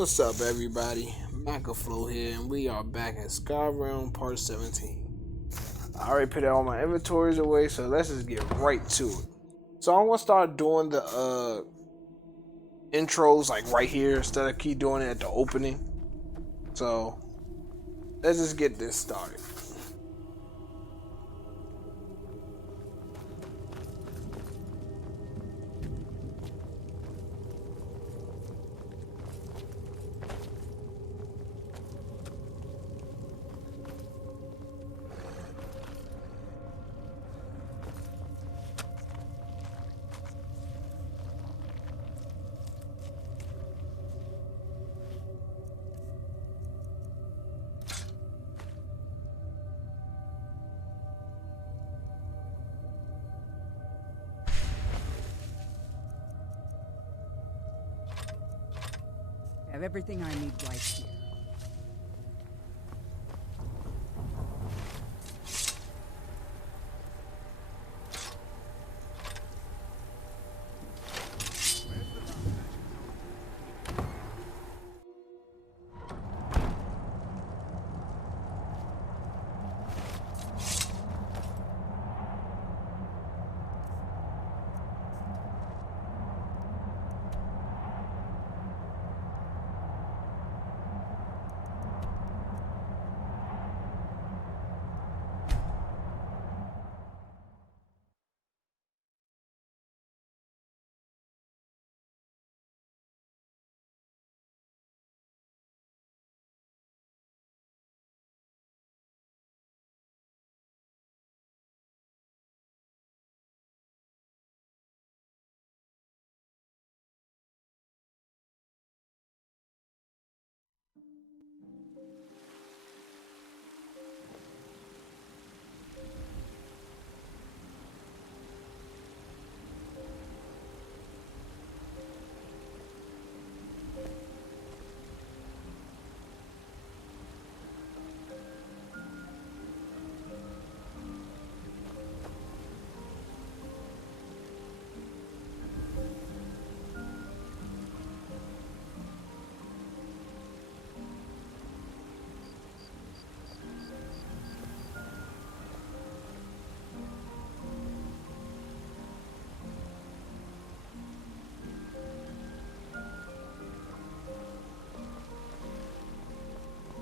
What's up, everybody? Macaflow here, and we are back at Skyrim Part 17. I already put all my inventories away, so let's just get right to it. So I'm gonna start doing the intros like right here instead of keep doing it at the opening. So let's just get this started. I have everything I need right here.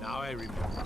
Now I remember.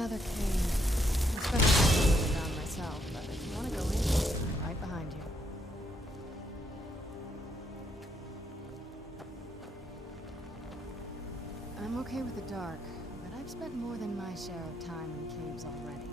another cave. I spent a lot around myself, but if you want to go in, I'm right behind you. I'm okay with the dark, but I've spent more than my share of time in caves already.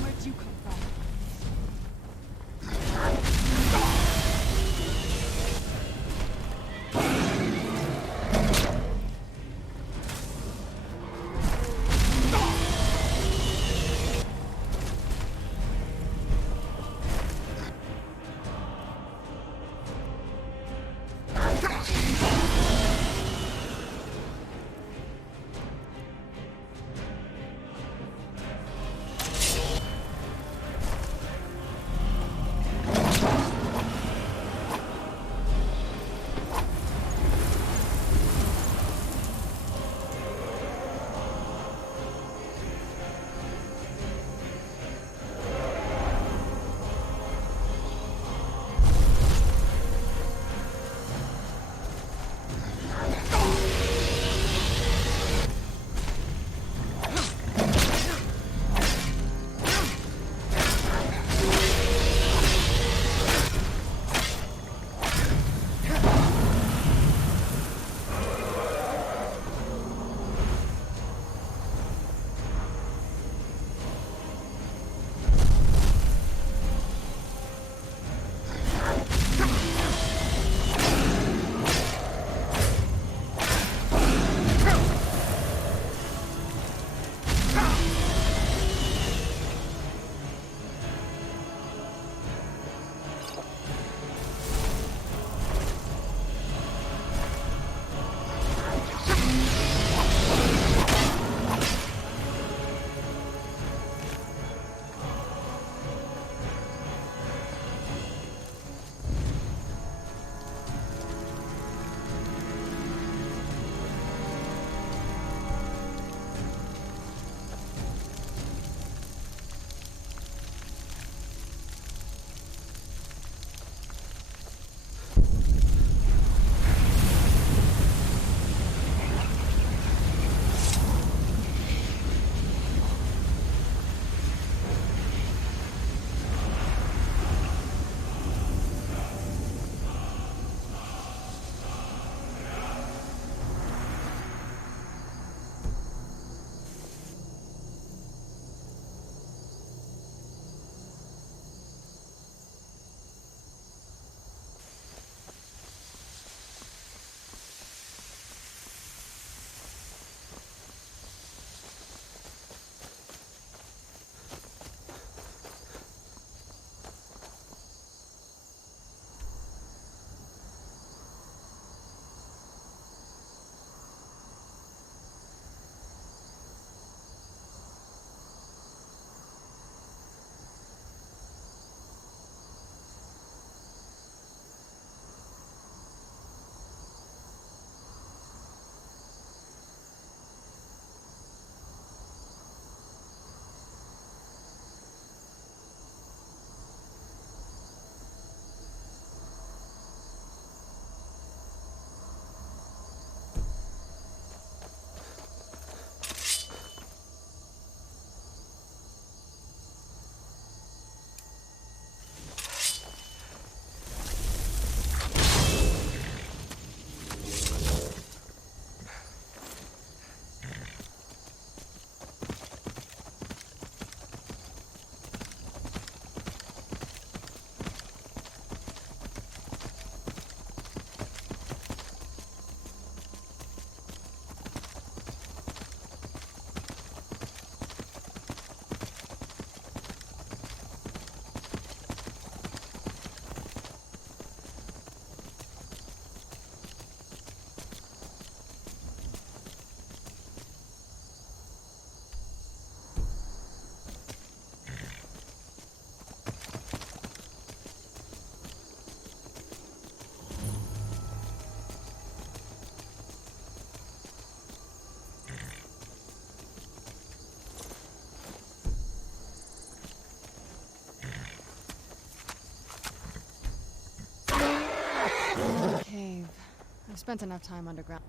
Where'd you come from? Another cave. I've spent enough time underground.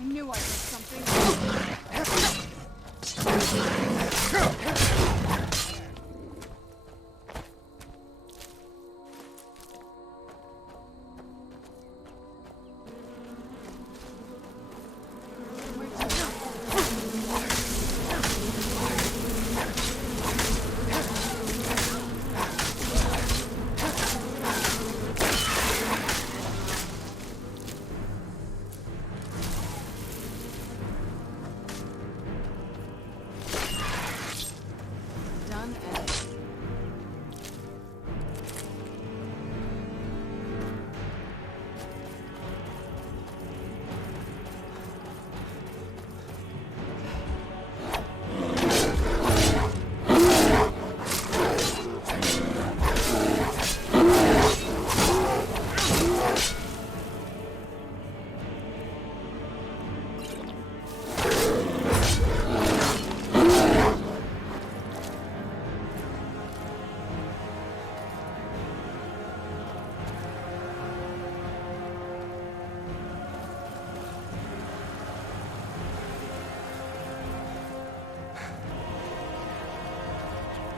I knew I missed something. Done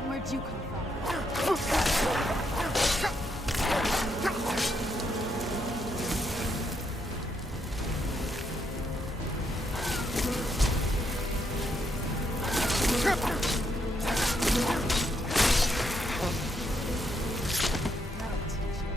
and where'd you come from? That'll teach you.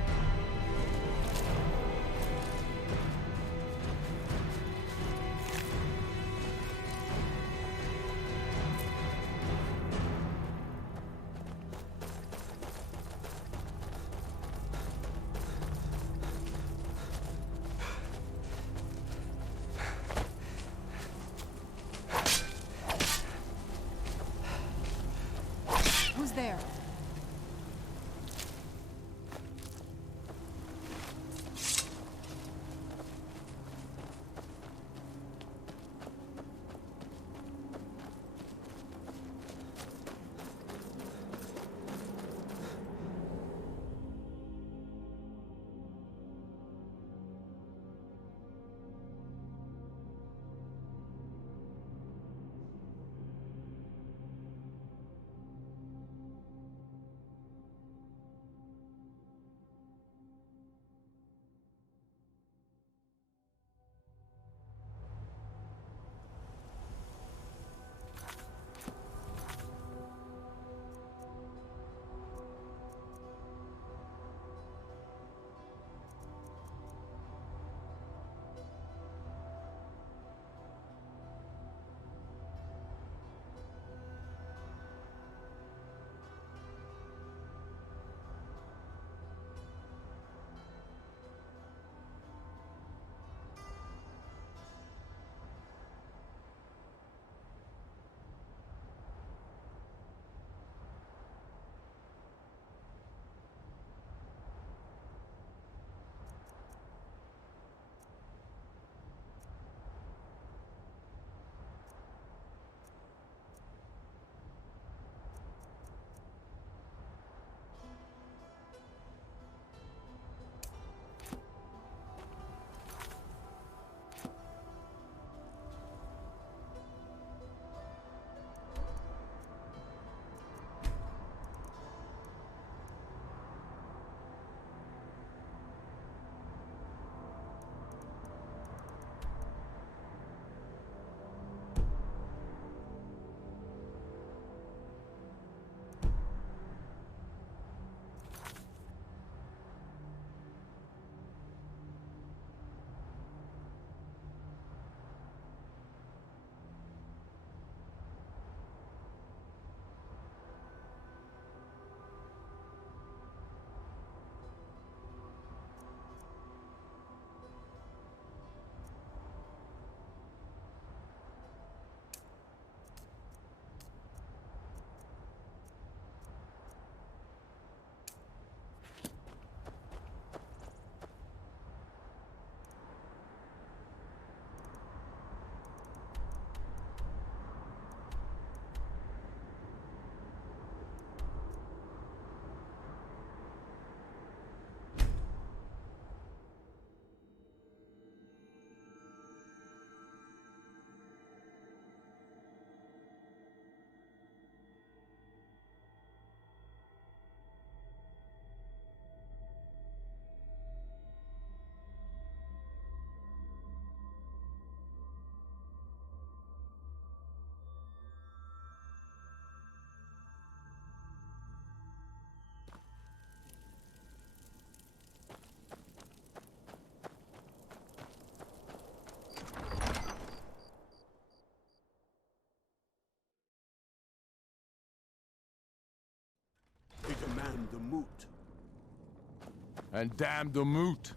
And damn the moot!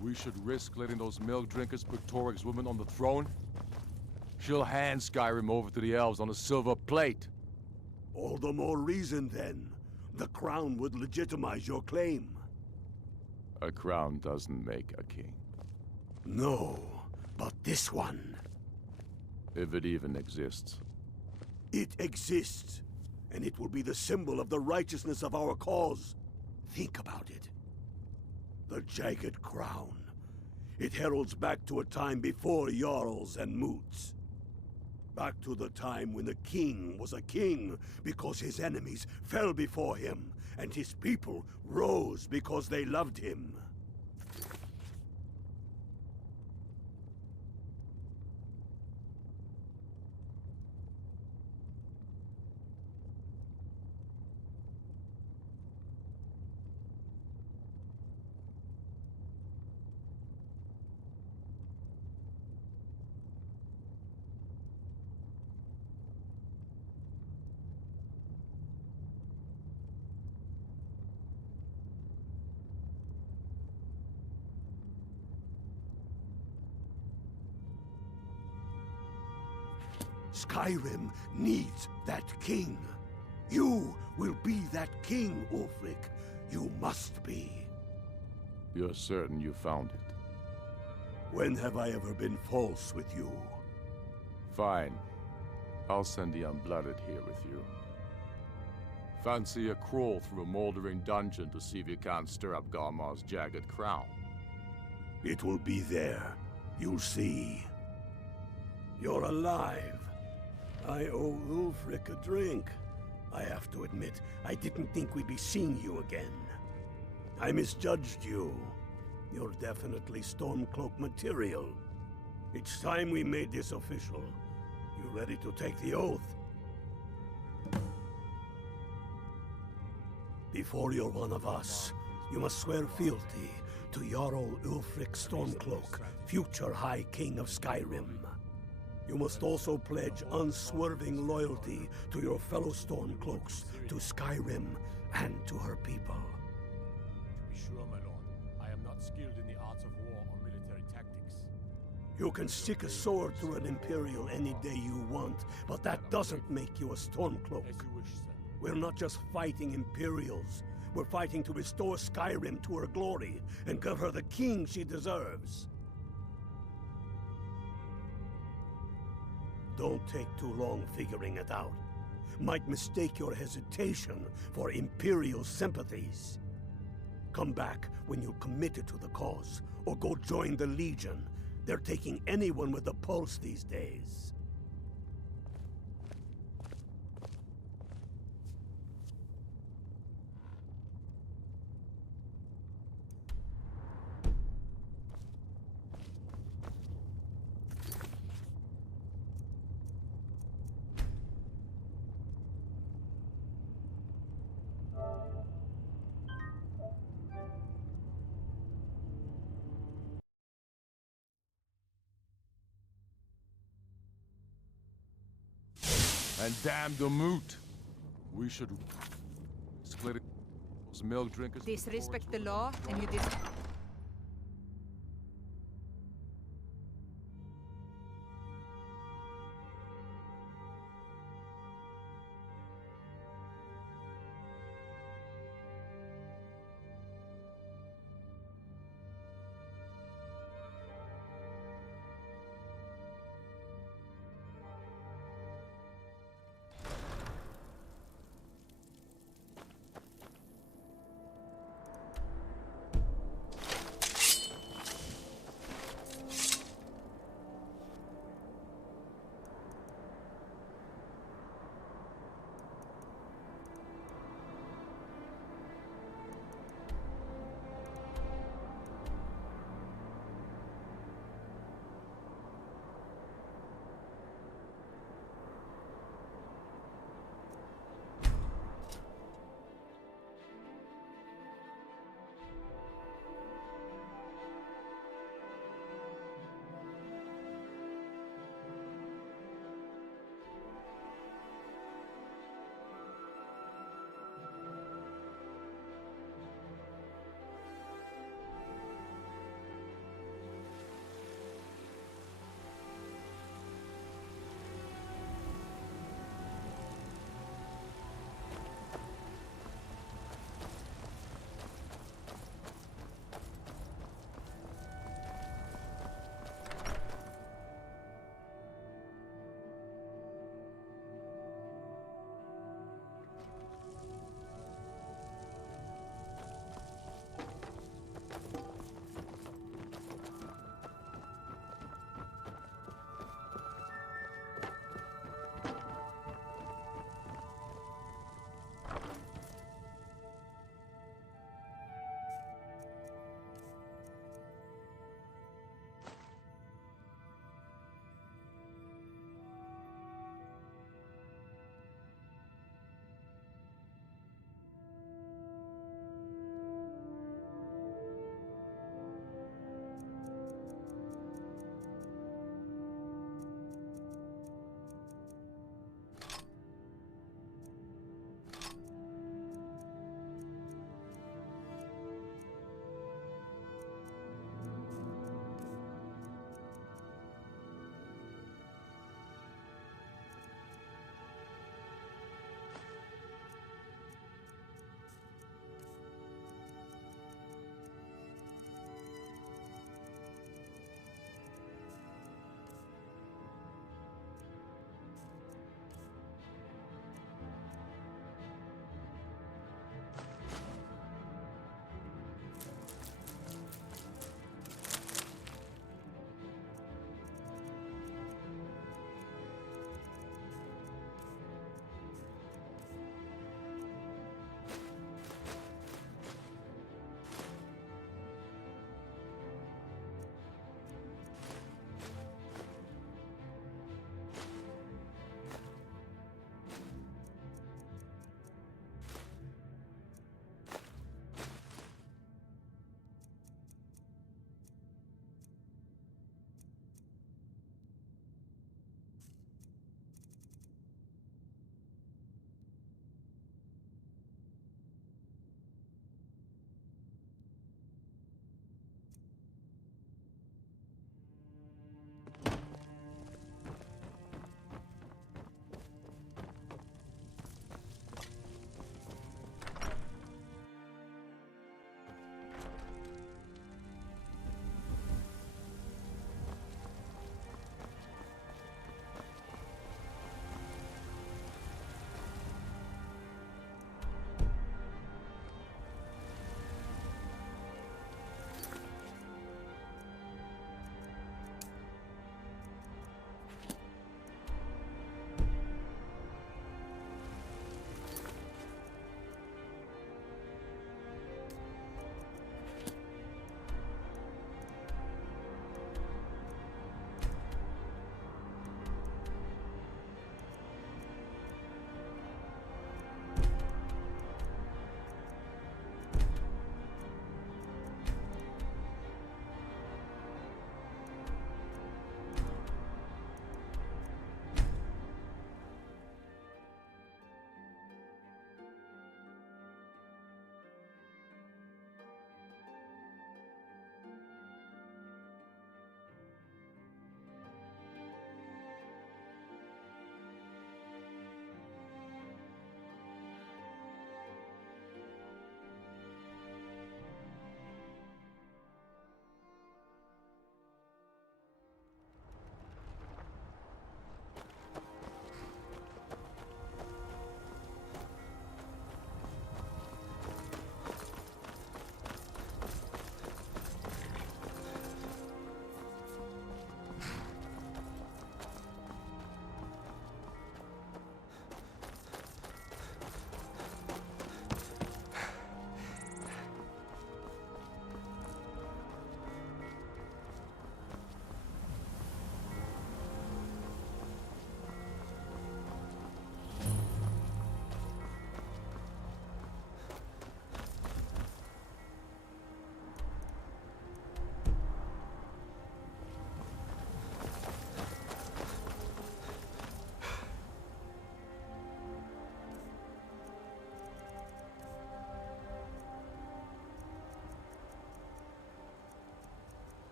We should risk letting those milk drinkers put Torik's woman on the throne? She'll hand Skyrim over to the elves on a silver plate. All the more reason, then. The crown would legitimize your claim. A crown doesn't make a king. No, but this one. If it even exists. It exists, and it will be the symbol of the righteousness of our cause. Think about it. The jagged crown. It heralds back to a time before Jarls and Moots. Back to the time when the king was a king because his enemies fell before him, and his people rose because they loved him. Skyrim needs that king. You will be that king, Ulfric. You must be. You're certain you found it? When have I ever been false with you? Fine. I'll send the Unblooded here with you. Fancy a crawl through a moldering dungeon to see if you can't stir up Garmar's jagged crown. It will be there. You'll see. You're alive. I owe Ulfric a drink. I have to admit, I didn't think we'd be seeing you again. I misjudged you. You're definitely Stormcloak material. It's time we made this official. You ready to take the oath? Before you're one of us, you must swear fealty to Jarl Ulfric Stormcloak, future High King of Skyrim. You must also pledge unswerving loyalty to your fellow Stormcloaks, to Skyrim, and to her people. To be sure, my lord, I am not skilled in the arts of war or military tactics. You can stick a sword through an Imperial any day you want, but that doesn't make you a Stormcloak. As you wish, sir. We're not just fighting Imperials. We're fighting to restore Skyrim to her glory and give her the king she deserves. Don't take too long figuring it out. Might mistake your hesitation for Imperial sympathies. Come back when you're committed to the cause, or go join the Legion. They're taking anyone with a pulse these days. And damn the moot! We should split it. Those milk drinkers. Disrespect the law, and you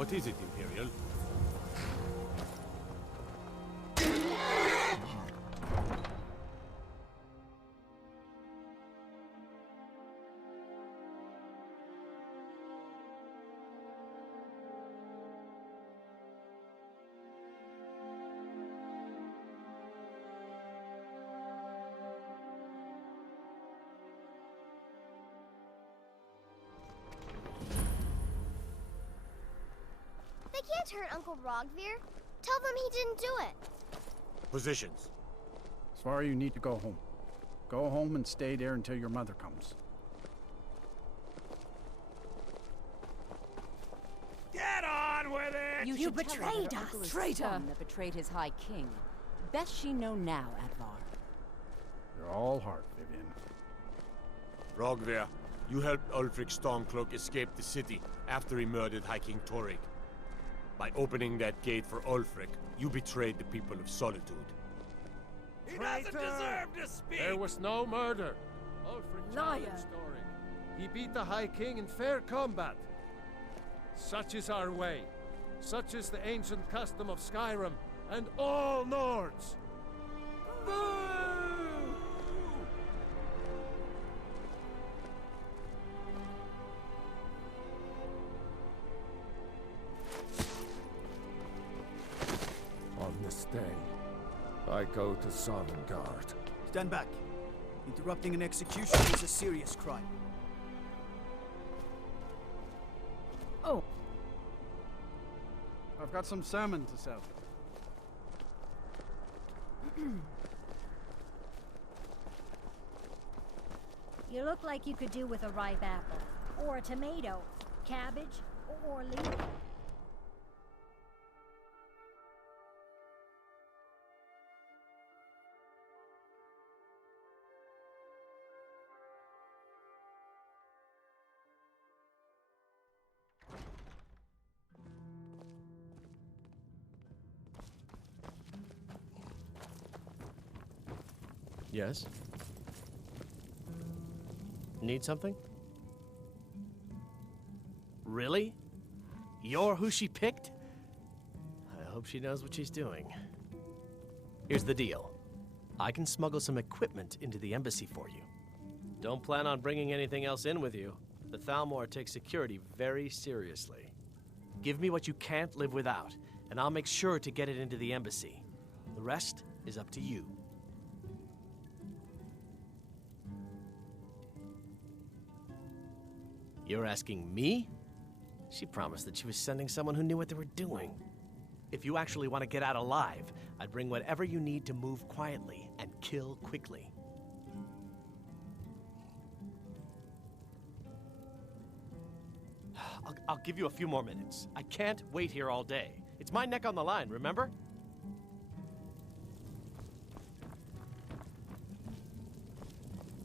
What is it, Imperial? They can't hurt Uncle Rogvir. Tell them he didn't do it. Positions. Svar, you need to go home. Go home and stay there until your mother comes. Get on with it! You should tell her betrayed her uncle us. is Traitor. the son that betrayed his high king. Best she know now, Advar. You're all heart, Vivian. Rogvir, you helped Ulfric Stormcloak escape the city after he murdered High King Torrik. By opening that gate for Ulfric, you betrayed the people of Solitude. He doesn't deserve to speak! There was no murder. Ulfric Liar. challenged Torrik. He beat the High King in fair combat. Such is our way. Such is the ancient custom of Skyrim and all Nords. On this day, I go to Sovngarde. Stand back. Interrupting an execution is a serious crime. Oh! I've got some salmon to sell. You look like you could do with a ripe apple, or a tomato, cabbage, or leek. Yes? Need something? Really? You're who she picked? I hope she knows what she's doing. Here's the deal. I can smuggle some equipment into the embassy for you. Don't plan on bringing anything else in with you. The Thalmor takes security very seriously. Give me what you can't live without, and I'll make sure to get it into the embassy. The rest is up to you. You're asking me? She promised that she was sending someone who knew what they were doing. If you actually want to get out alive, I'd bring whatever you need to move quietly and kill quickly. I'll give you a few more minutes. I can't wait here all day. It's my neck on the line, remember?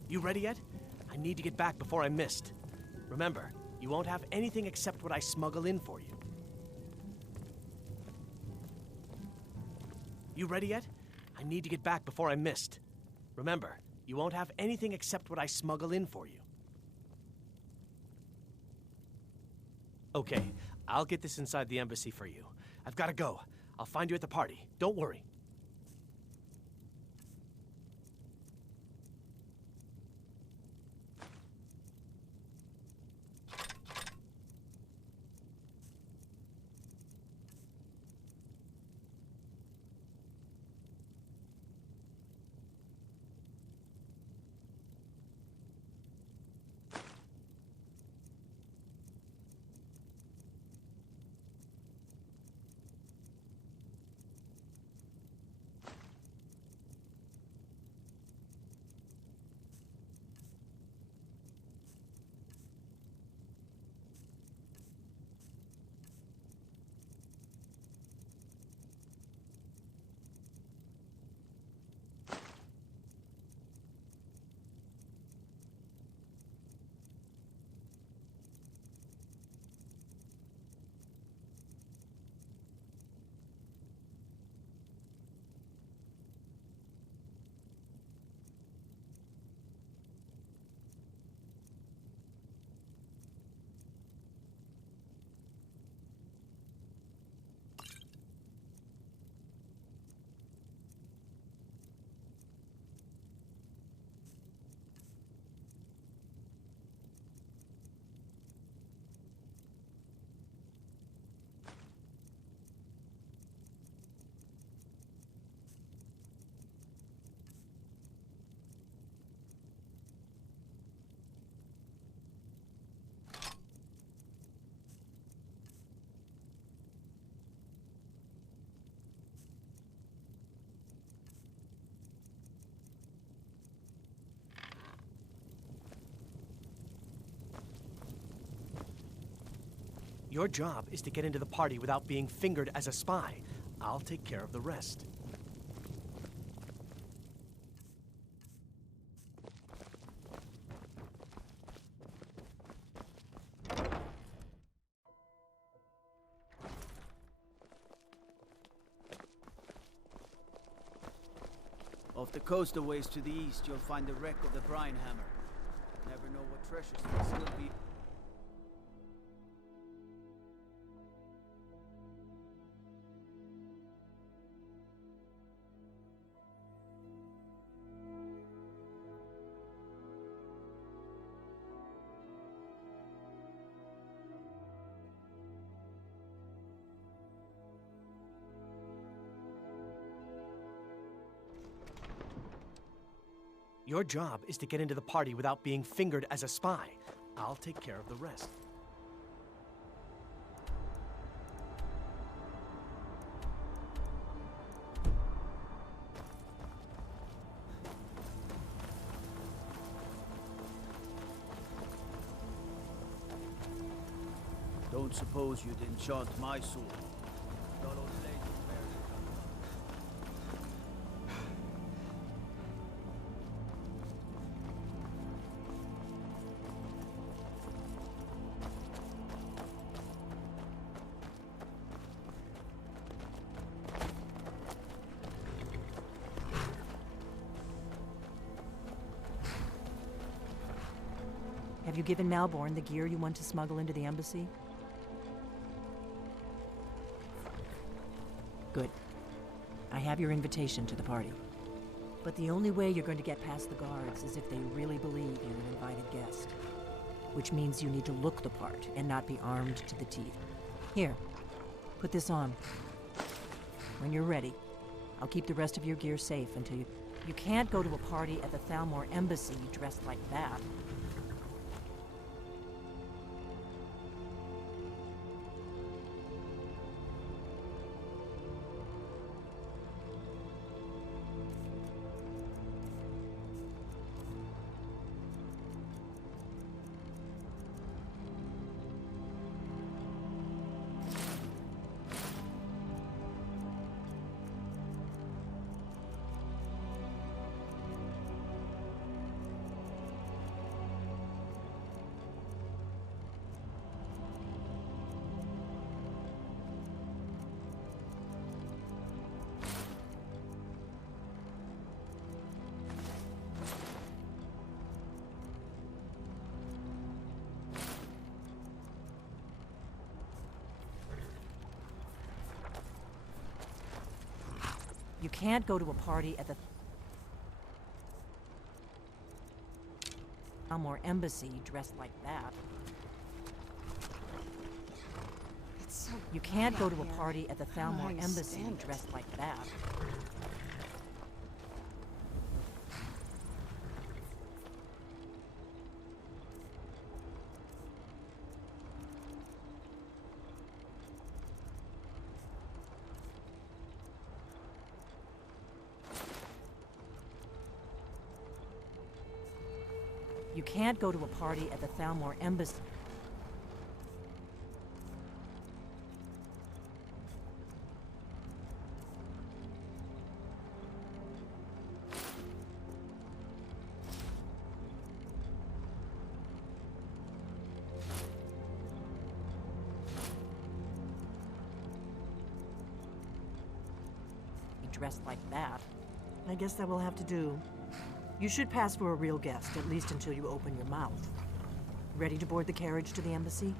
You ready yet? I need to get back before I'm missed. Remember, you won't have anything except what I smuggle in for you. You ready yet? I need to get back before I'm missed. Remember, you won't have anything except what I smuggle in for you. Okay, I'll get this inside the embassy for you. I've got to go. I'll find you at the party. Don't worry. Your job is to get into the party without being fingered as a spy. I'll take care of the rest. Off the coast a ways to the east, you'll find the wreck of the brine hammer. Never know what treasures may still be. Your job is to get into the party without being fingered as a spy. I'll take care of the rest. Don't suppose you'd enchant my sword. Not old lady barely Have you given Malborn the gear you want to smuggle into the embassy? Good. I have your invitation to the party. But the only way you're going to get past the guards is if they really believe you're an invited guest. Which means you need to look the part and not be armed to the teeth. Here, put this on. When you're ready, I'll keep the rest of your gear safe until you... You can't go to a party at the Thalmor embassy dressed like that. You can't go to a party at the Thalmor embassy dressed like that. It's so You can't go to a here. party at the I don't know how Thalmor you embassy stand it. dressed like that. You can't go to a party at the Thalmor embassy. Dressed like that. I guess that will have to do. You should pass for a real guest, at least until you open your mouth. Ready to board the carriage to the embassy?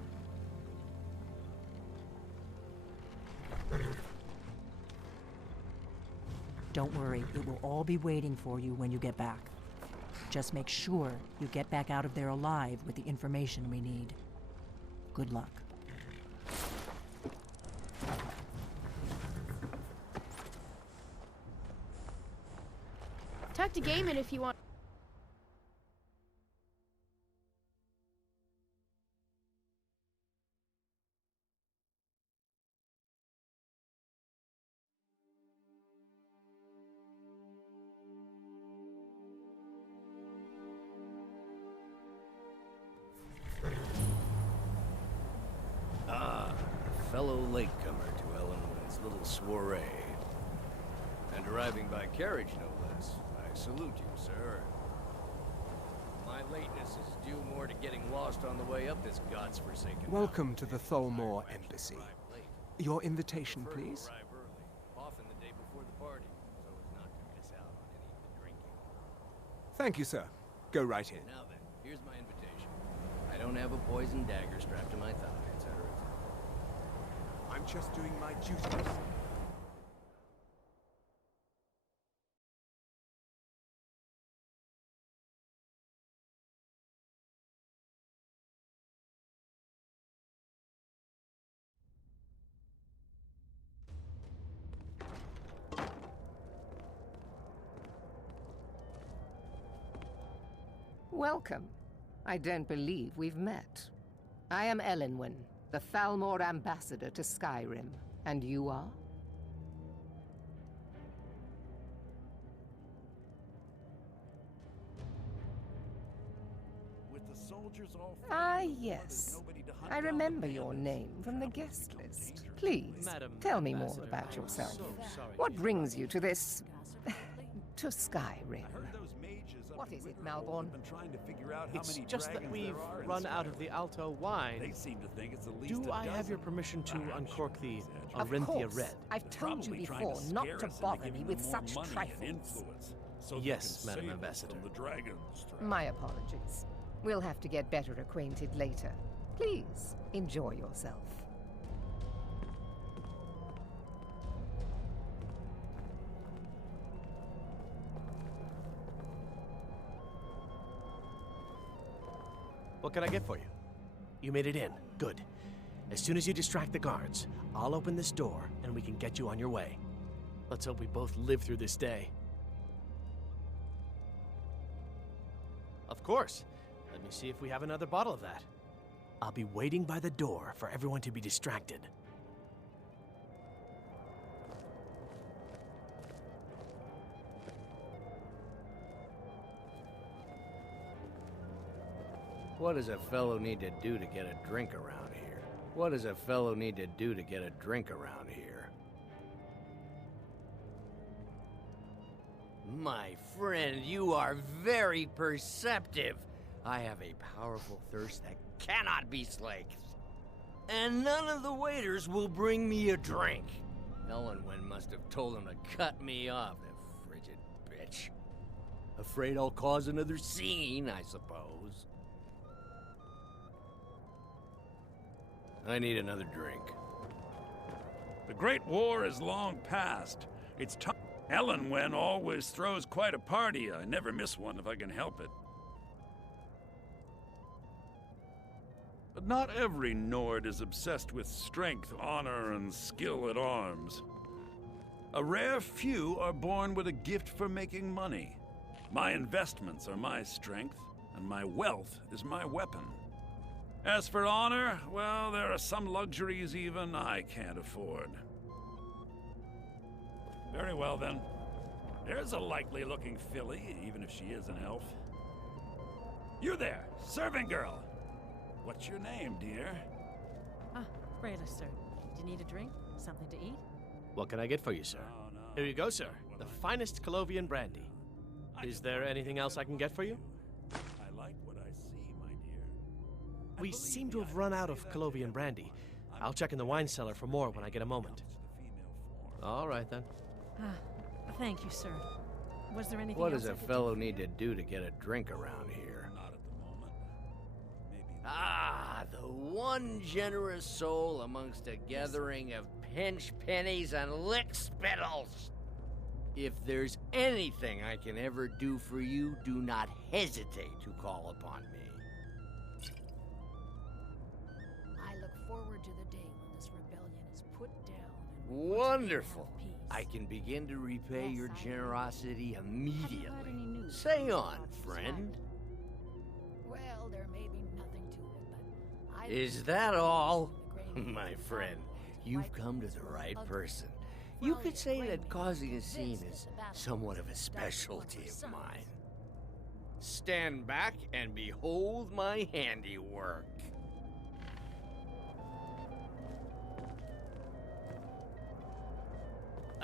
Don't worry, it will all be waiting for you when you get back. Just make sure you get back out of there alive with the information we need. Good luck. Talk to Gaiman if you want. Ah, latecomer to Ellenwood's little soiree. And arriving by carriage, no less. I salute you, sir. My lateness is due more to getting lost on the way up this god's-forsaken Welcome to the Tholmor Embassy. Your invitation, please? Often the day before the party, so as not to miss out on any of the drinking. Thank you, sir. Go right in. Now then, here's my invitation. I don't have a poison dagger strapped to my thigh, etc. I'm just doing my duties. Welcome. I don't believe we've met. I am Elenwen, the Thalmor ambassador to Skyrim. And you are? With the soldiers all Ah, yes. I remember your name from the guest list. Please, tell me more about yourself. What brings you to this... to Skyrim? What is it, Malborn? It's just that we've run out of the Alto wine. They seem to think it's the least Do I have your permission to uncork the Arinthia Red? I've told you before not to bother me with such trifles. Yes, Madam Ambassador. My apologies. We'll have to get better acquainted later. Please, enjoy yourself. What can I get for you? You made it in. Good. As soon as you distract the guards, I'll open this door and we can get you on your way. Let's hope we both live through this day. Of course. Let me see if we have another bottle of that. I'll be waiting by the door for everyone to be distracted. What does a fellow need to do to get a drink around here? What does a fellow need to do to get a drink around here? My friend, you are very perceptive. I have a powerful thirst that cannot be slaked. And none of the waiters will bring me a drink. Ellenwen must have told them to cut me off, the frigid bitch. Afraid I'll cause another scene, I suppose. I need another drink. The Great War is long past. It's time. Ellenwen always throws quite a party. I never miss one if I can help it. But not every Nord is obsessed with strength, honor, and skill at arms. A rare few are born with a gift for making money. My investments are my strength, and my wealth is my weapon. As for honor, well, there are some luxuries even I can't afford. Very well, then. There's a likely-looking filly, even if she is an elf. You there, serving girl! What's your name, dear? Ah, Rayla, sir. Do you need a drink? Something to eat? What can I get for you, sir? Here you go, sir. The finest Colovian brandy. Is there anything else I can get for you? I like what I see, my dear. We seem to have run out of Colovian brandy. I'll check in the wine cellar for more when I get a moment. All right, then. Ah, thank you, sir. Was there anything What else does I a could fellow need to do to get a drink around here? Not at the moment. Maybe. Ah, the one generous soul amongst a gathering of pinch pennies and lick spittles. If there's anything I can ever do for you, do not hesitate to call upon me. I look forward to the day when this rebellion is put down. Wonderful. I can begin to repay your generosity immediately. Say on, friend. Well, there may be nothing to it, but Is that all? My friend, you've come to the right person. You could say that causing a scene is somewhat of a specialty of mine. Stand back and behold my handiwork.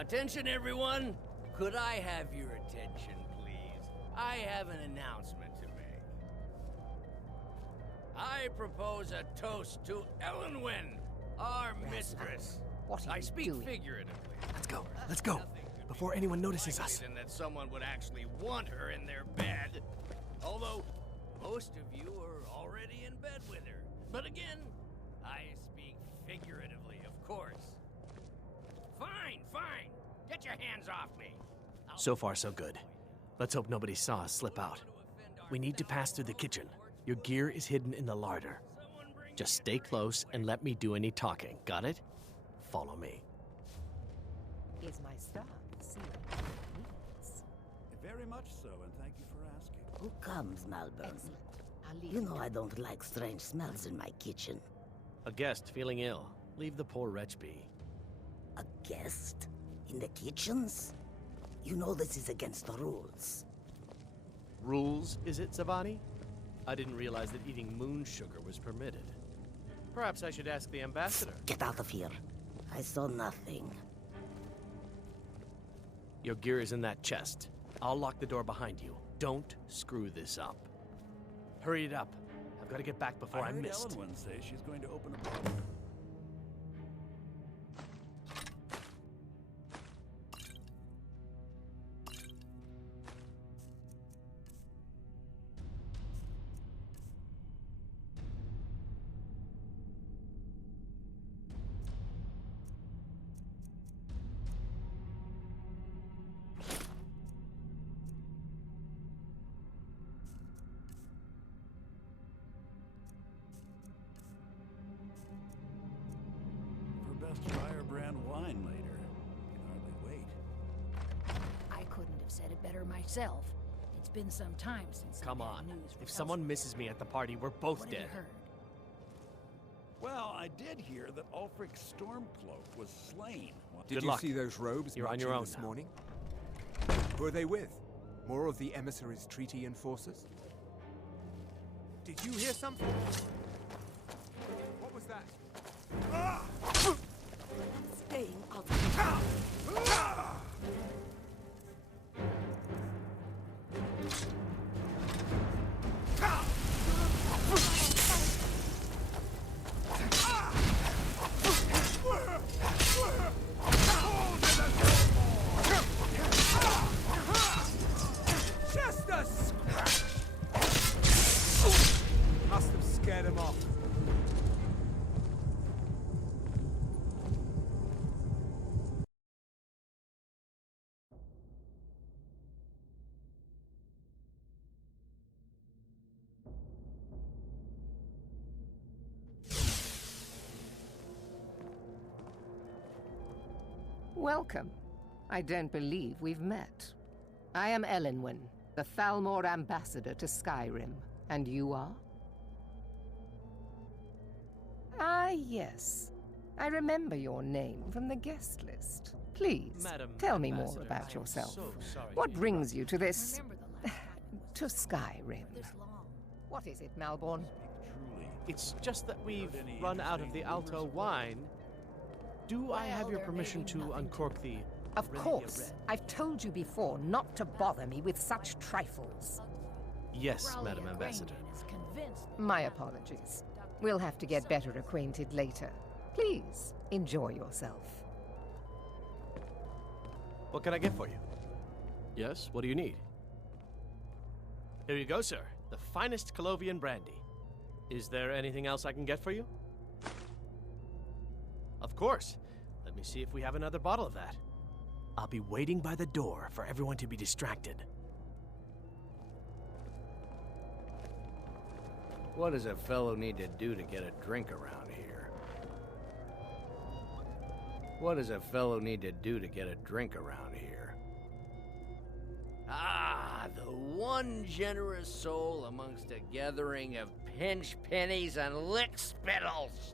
Attention, everyone! Could I have your attention, please? I have an announcement to make. I propose a toast to Elenwen, our mistress. What are I you speak doing? figuratively. Let's go. Before anyone notices us. Than that someone would actually want her in their bed. Although, most of you are already in bed with her. But again, I speak figuratively, of course. Fine. Get your hands off me. So far, so good. Let's hope nobody saw us slip out. We need to pass through the kitchen. Your gear is hidden in the larder. Just stay close and let me do any talking. Got it? Follow me. Is my star sealed? Very much so, and thank you for asking. Who comes, Malburn? Excellent. I'll leave You know I don't like strange smells in my kitchen. A guest feeling ill. Leave the poor wretch be. A guest? In the kitchens? You know this is against the rules. Rules, is it, Zavani? I didn't realize that eating moon sugar was permitted. Perhaps I should ask the ambassador. Get out of here. I saw nothing. Your gear is in that chest. I'll lock the door behind you. Don't screw this up. Hurry it up. I've got to get back before I'm missed. Elenwen say she's going to open a bar. Best Firebrand wine later. Can hardly wait. I couldn't have said it better myself. It's been some time since. Come I had on. news from If someone misses me at the party, we're both What have dead. you heard? Well, I did hear that Ulfric Stormcloak was slain. Did Good you luck. see those robes You're on marching your own this now. morning? Who are they with? More of the emissaries' treaty enforcers? Did you hear something? What was that? Staying out of Just a scratch! Must have scared him off. Welcome. I don't believe we've met. I am Elenwen, the Thalmor ambassador to Skyrim. And you are? Ah, yes. I remember your name from the guest list. Please, Madam tell me more Ambassador, about I am yourself. so sorry What to brings you to this... Remember the last time it was to Skyrim? this long. What is it, Malborn? It's just that we've run out of the Alto wine. Do I have your there may permission be to nothing uncork the... Of Relia course. Red? I've told you before not to bother me with such trifles. Yes, Ralia Madam Ambassador. Granger is convinced that My apologies. We'll have to get better acquainted later. Please, enjoy yourself. What can I get for you? Yes, what do you need? Here you go, sir. The finest Colovian brandy. Is there anything else I can get for you? Of course. Let me see if we have another bottle of that. I'll be waiting by the door for everyone to be distracted. What does a fellow need to do to get a drink around here? What does a fellow need to do to get a drink around here? Ah, the one generous soul amongst a gathering of pinch pennies and lick spittles.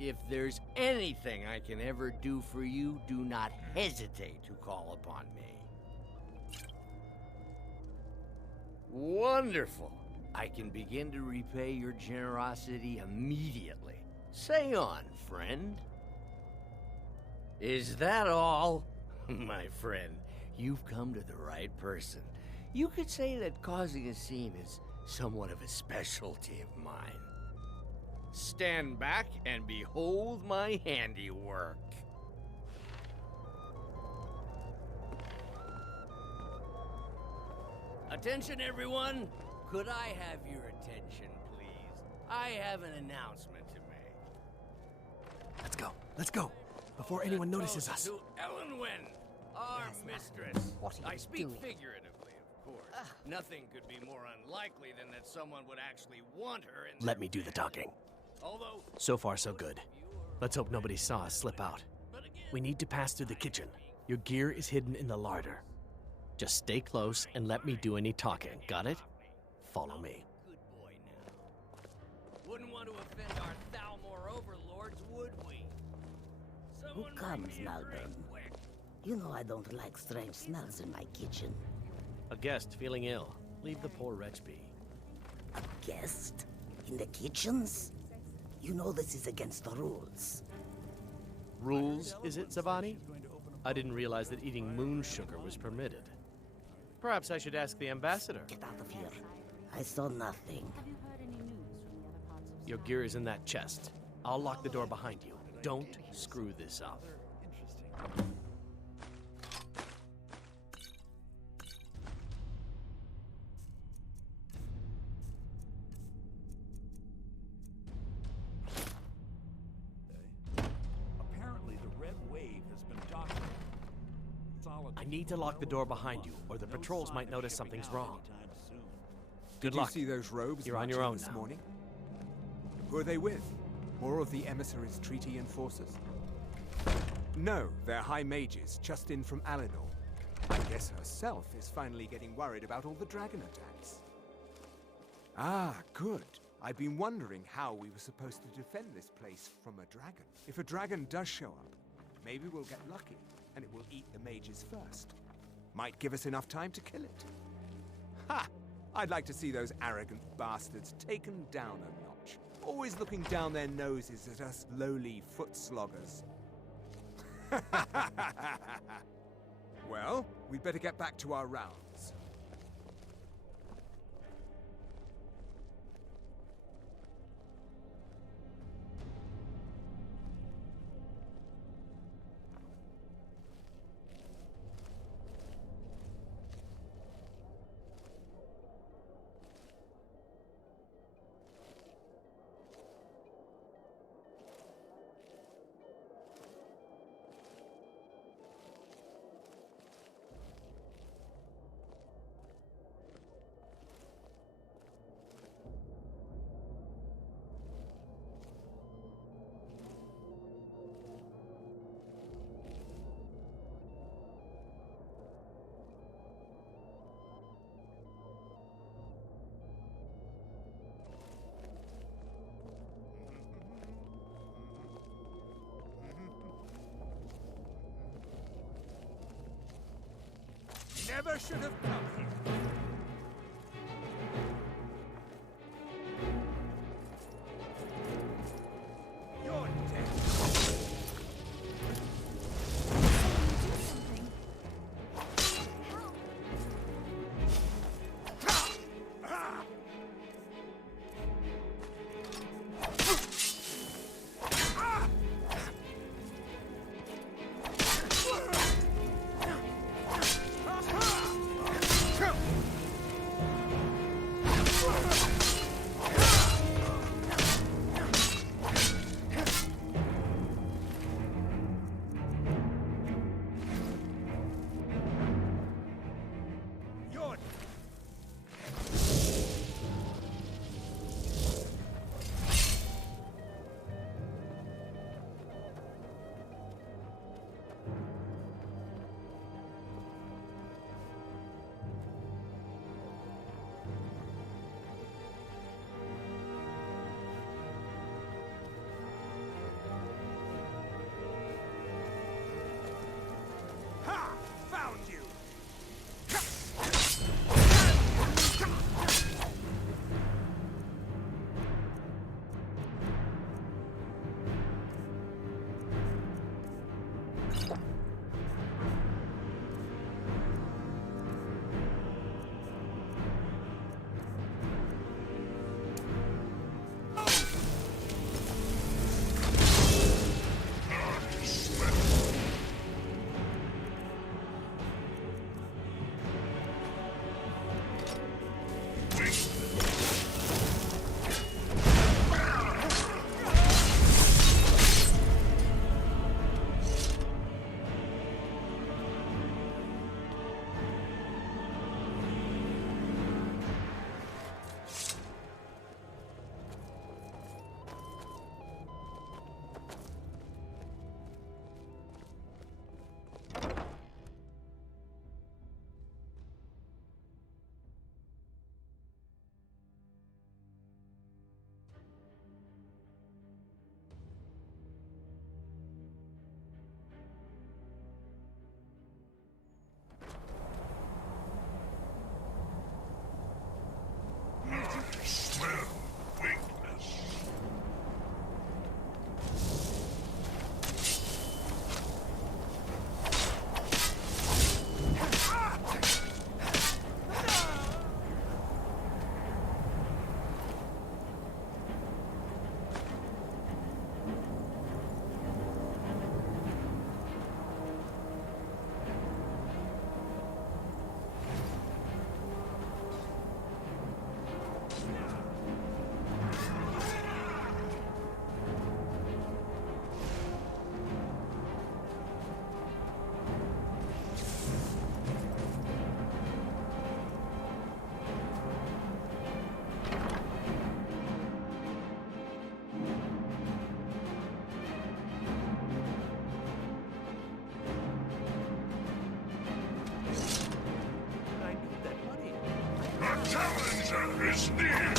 If there's anything I can ever do for you, do not hesitate to call upon me. Wonderful. I can begin to repay your generosity immediately. Say on, friend. Is that all? My friend, you've come to the right person. You could say that causing a scene is somewhat of a specialty of mine. Stand back and behold my handiwork. Attention, everyone! Could I have your attention, please? I have an announcement to make. Let's go, before anyone notices us. To Ellenwen, our mistress. What are you I speak doing? figuratively, of course. Nothing could be more unlikely than that someone would actually want her in Let their me do the talking. Although, So far, so good. Let's hope nobody saw us slip out. We need to pass through the kitchen. Your gear is hidden in the larder. Just stay close and let me do any talking. Got it? Follow me. wouldn't want to offend our Thalmor overlords, would we? Who comes, Malvern? You know I don't like strange smells in my kitchen. A guest feeling ill. Leave the poor wretch be. A guest? In the kitchens? You know this is against the rules. Rules, is it, Zavani? I didn't realize that eating moon sugar was permitted. Perhaps I should ask the ambassador. Get out of here. I saw nothing. Your gear is in that chest. I'll lock the door behind you. Don't screw this up. Apparently the red wave has been doctored. I need to lock the door behind you, or the patrols might notice something's wrong. Good Did luck. you see those robes You're on your marching own this now. morning? Who are they with? More of the emissaries' treaty enforcers? No, they're high mages, just in from Alinor. I guess herself is finally getting worried about all the dragon attacks. Ah, good. I've been wondering how we were supposed to defend this place from a dragon. If a dragon does show up, maybe we'll get lucky, and it will eat the mages first. Might give us enough time to kill it. Ha! I'd like to see those arrogant bastards taken down a notch. Always looking down their noses at us lowly foot sloggers. Well, we'd better get back to our rounds. Never should have come here. You're dead. Found you! Danger is near!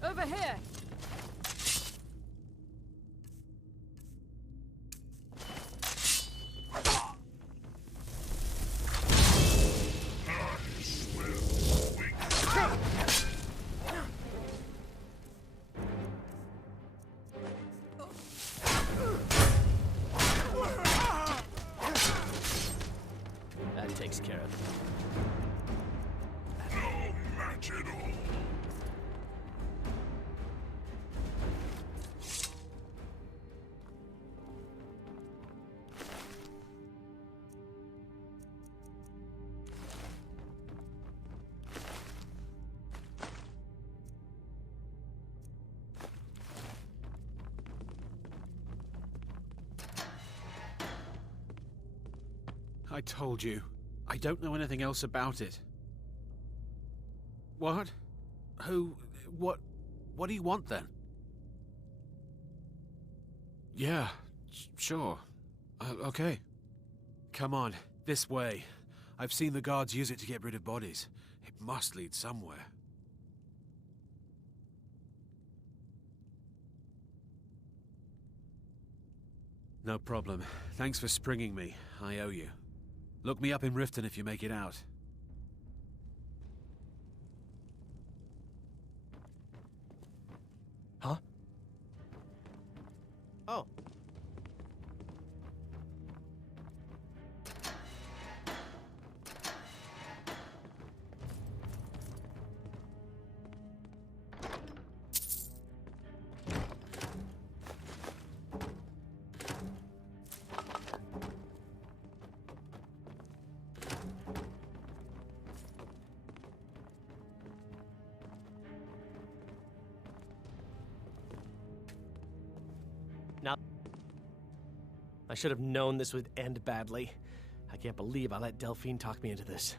Over here! That takes care of it. No match at all. I told you. I don't know anything else about it. What? Who? What do you want then? Yeah, sure. Okay. Come on, this way. I've seen the guards use it to get rid of bodies. It must lead somewhere. No problem. Thanks for springing me. I owe you. Look me up in Riften if you make it out. Huh? Oh. Now, I should have known this would end badly. I can't believe I let Delphine talk me into this.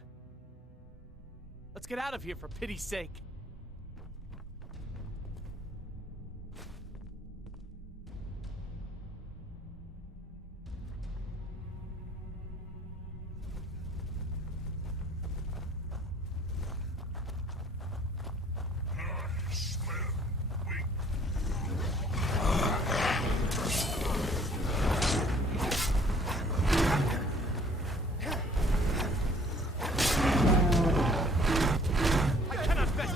Let's get out of here, for pity's sake. I cannot best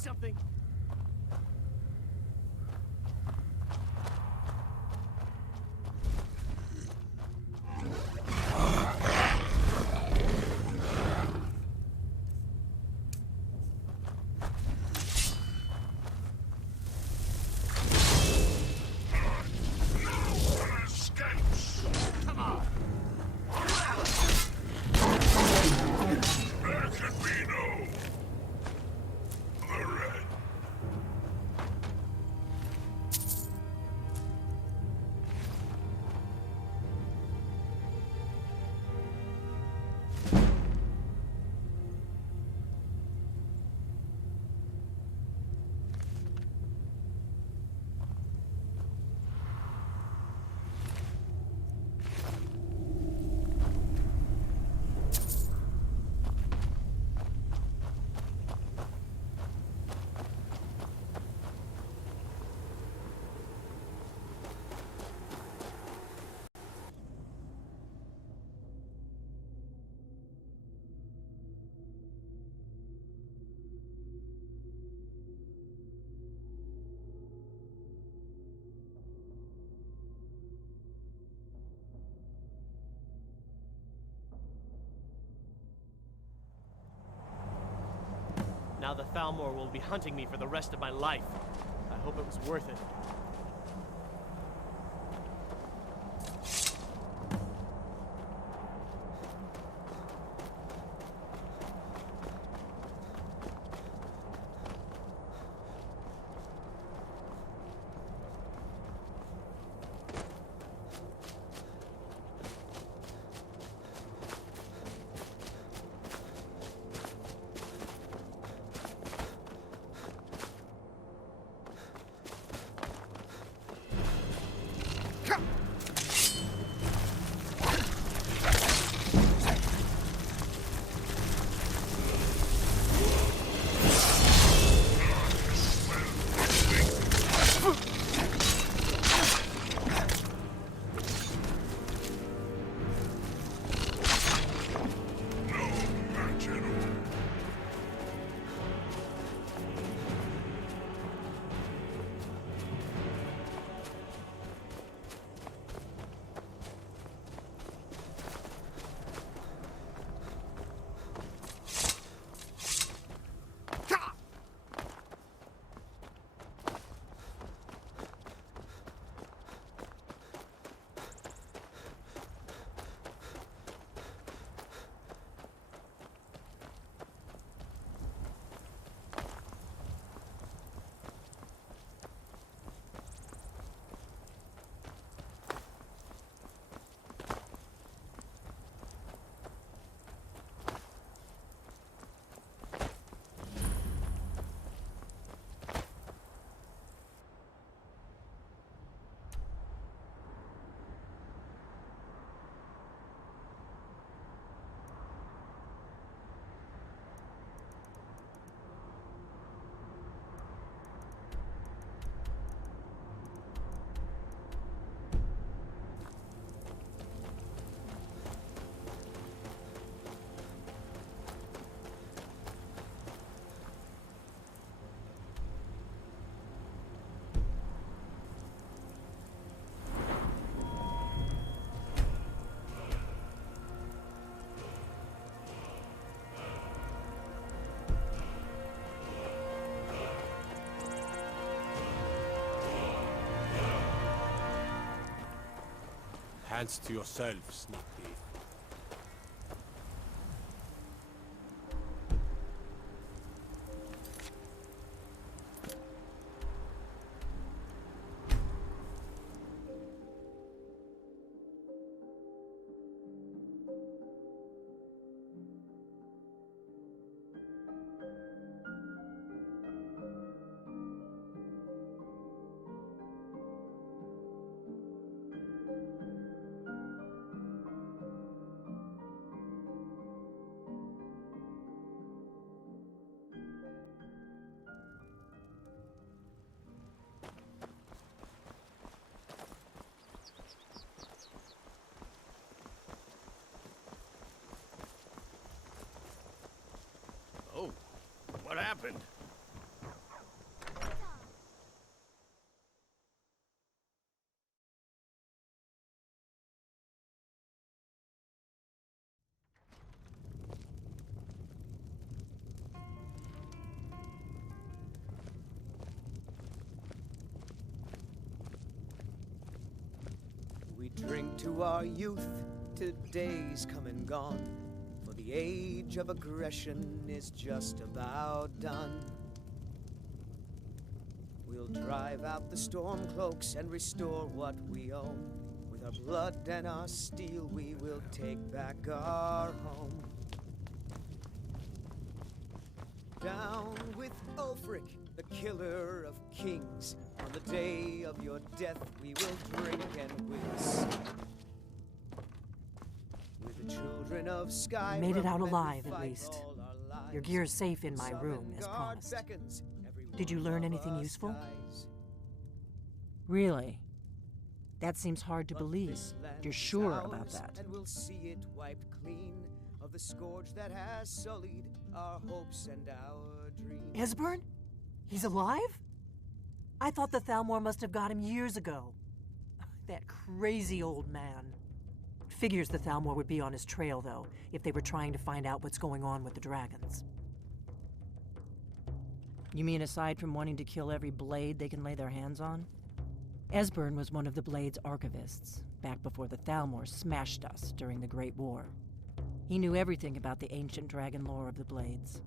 something! Now the Thalmor will be hunting me for the rest of my life. I hope it was worth it. Hands to yourself, sneak thief. Oh, what happened? We drink to our youth, to days come and gone, for the age of aggression is just about done. We'll drive out the storm cloaks and restore what we own. With our blood and our steel, we will take back our home. Down with Ulfric, the killer of kings. On the day of your death, we will drink and we'll sing. With the children of Skyrim, Made it out alive, at least. Your gear's safe in my room, as promised. Did you learn anything useful? Really? That seems hard to believe. You're sure about that? And we'll see it wiped clean of the scourge that has sullied our hopes and our dreams. Esbern? He's alive? I thought the Thalmor must have got him years ago. That crazy old man. Figures the Thalmor would be on his trail, though, if they were trying to find out what's going on with the dragons. You mean aside from wanting to kill every blade they can lay their hands on? Esbern was one of the Blade's archivists, back before the Thalmor smashed us during the Great War. He knew everything about the ancient dragon lore of the Blades.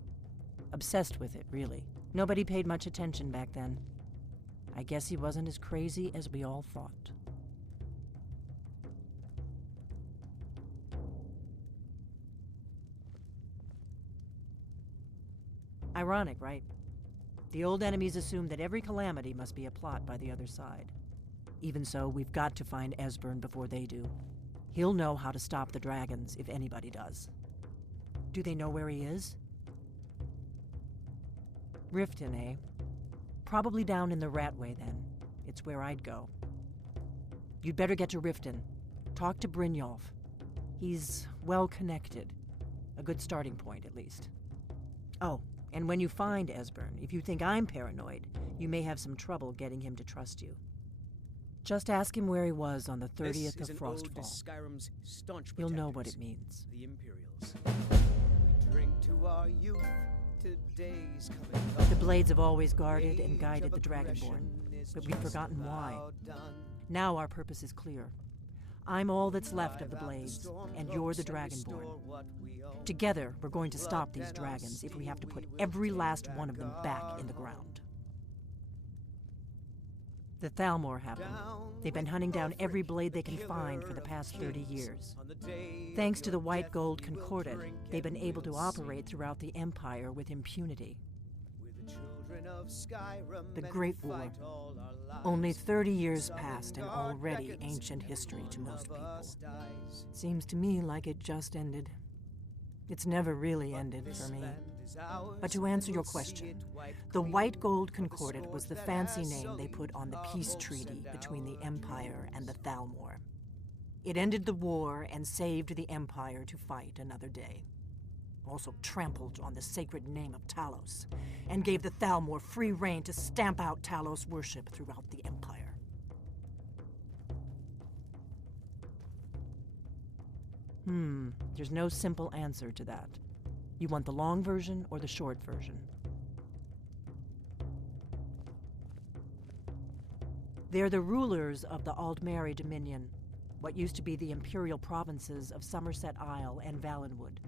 Obsessed with it, really. Nobody paid much attention back then. I guess he wasn't as crazy as we all thought. Ironic, right? The old enemies assumed that every calamity must be a plot by the other side. Even so, we've got to find Esbern before they do. He'll know how to stop the dragons, if anybody does. Do they know where he is? Riften, eh? Probably down in the Ratway, then. It's where I'd go. You'd better get to Riften. Talk to Brynjolf. He's well-connected. A good starting point, at least. Oh, and when you find Esbern, if you think I'm paranoid, you may have some trouble getting him to trust you. Just ask him where he was on the 30th of Frostfall. Skyrim's staunch You'll know what it means. The Imperials. We drink to our youth, to days coming up. The Blades have always guarded and guided the Dragonborn, but we've forgotten why. Now our purpose is clear. I'm all that's left of the Blades, and you're the Dragonborn. Together, we're going to stop these dragons if we have to put every last one of them back in the ground. The Thalmor have them. They've been hunting down every blade they can find for the past 30 years. Thanks to the White Gold Concordat, they've been able to operate throughout the Empire with impunity. The Great War. Only 30 years passed and already ancient history to most people. Seems to me like it just ended. It's never really ended for me. But to answer your question, the White Gold Concordat was the fancy name they put on the peace treaty between the Empire and the Thalmor. It ended the war and saved the Empire to fight another day. Also trampled on the sacred name of Talos, and gave the Thalmor free rein to stamp out Talos worship throughout the Empire. There's no simple answer to that. You want the long version or the short version? They're the rulers of the Aldmeri Dominion, what used to be the imperial provinces of Somerset Isle and Valenwood.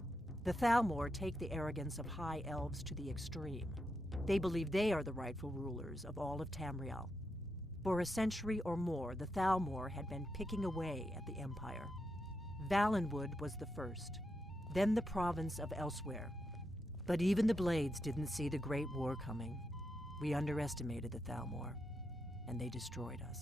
The Thalmor take the arrogance of high elves to the extreme. They believe they are the rightful rulers of all of Tamriel. For a century or more, the Thalmor had been picking away at the Empire. Valenwood was the first, then the province of Elsewhere. But even the Blades didn't see the Great War coming. We underestimated the Thalmor, and they destroyed us.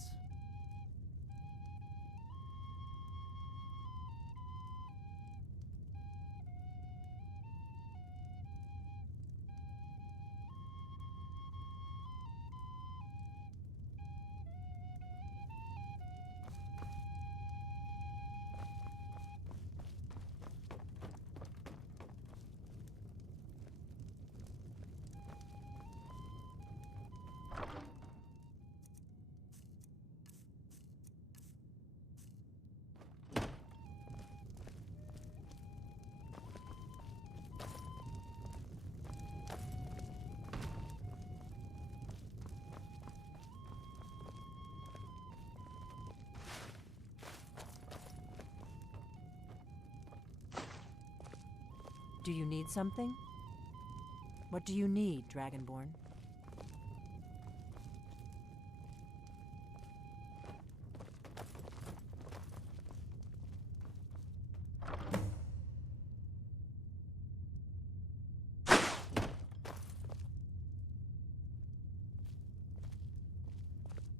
Do you need something? What do you need, Dragonborn?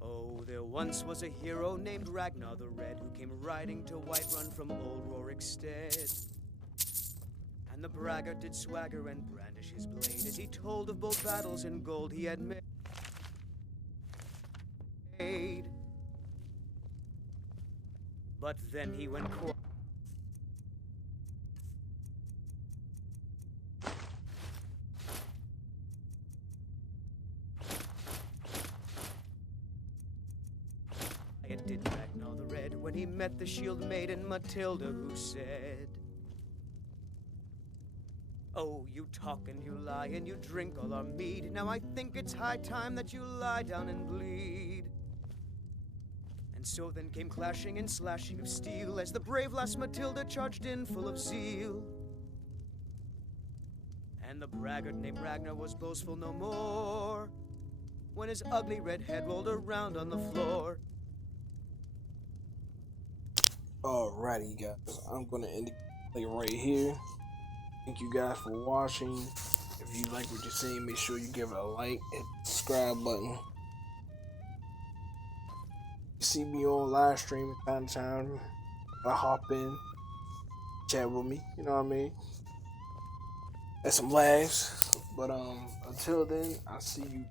Oh, there once was a hero named Ragnar the Red who came riding to Whiterun from old Rorikstead. And the braggart did swagger and brandish his blade as he told of bold battles and gold he had made. But then he went quiet. It did Ragnar the Red when he met the shield maiden Matilda, who said, "Oh, you talk and you lie and you drink all our mead. Now I think it's high time that you lie down and bleed." And so then came clashing and slashing of steel as the brave lass Matilda charged in full of zeal. And the braggart named Ragnar was boastful no more when his ugly red head rolled around on the floor. Alrighty, guys, I'm gonna end it right here. Thank you guys for watching. If you like what you're seeing, make sure you give it a like, hit the subscribe button. You see me on live stream time to time. I hop in, chat with me, you know what I mean? That's some laughs. But until then, I'll see you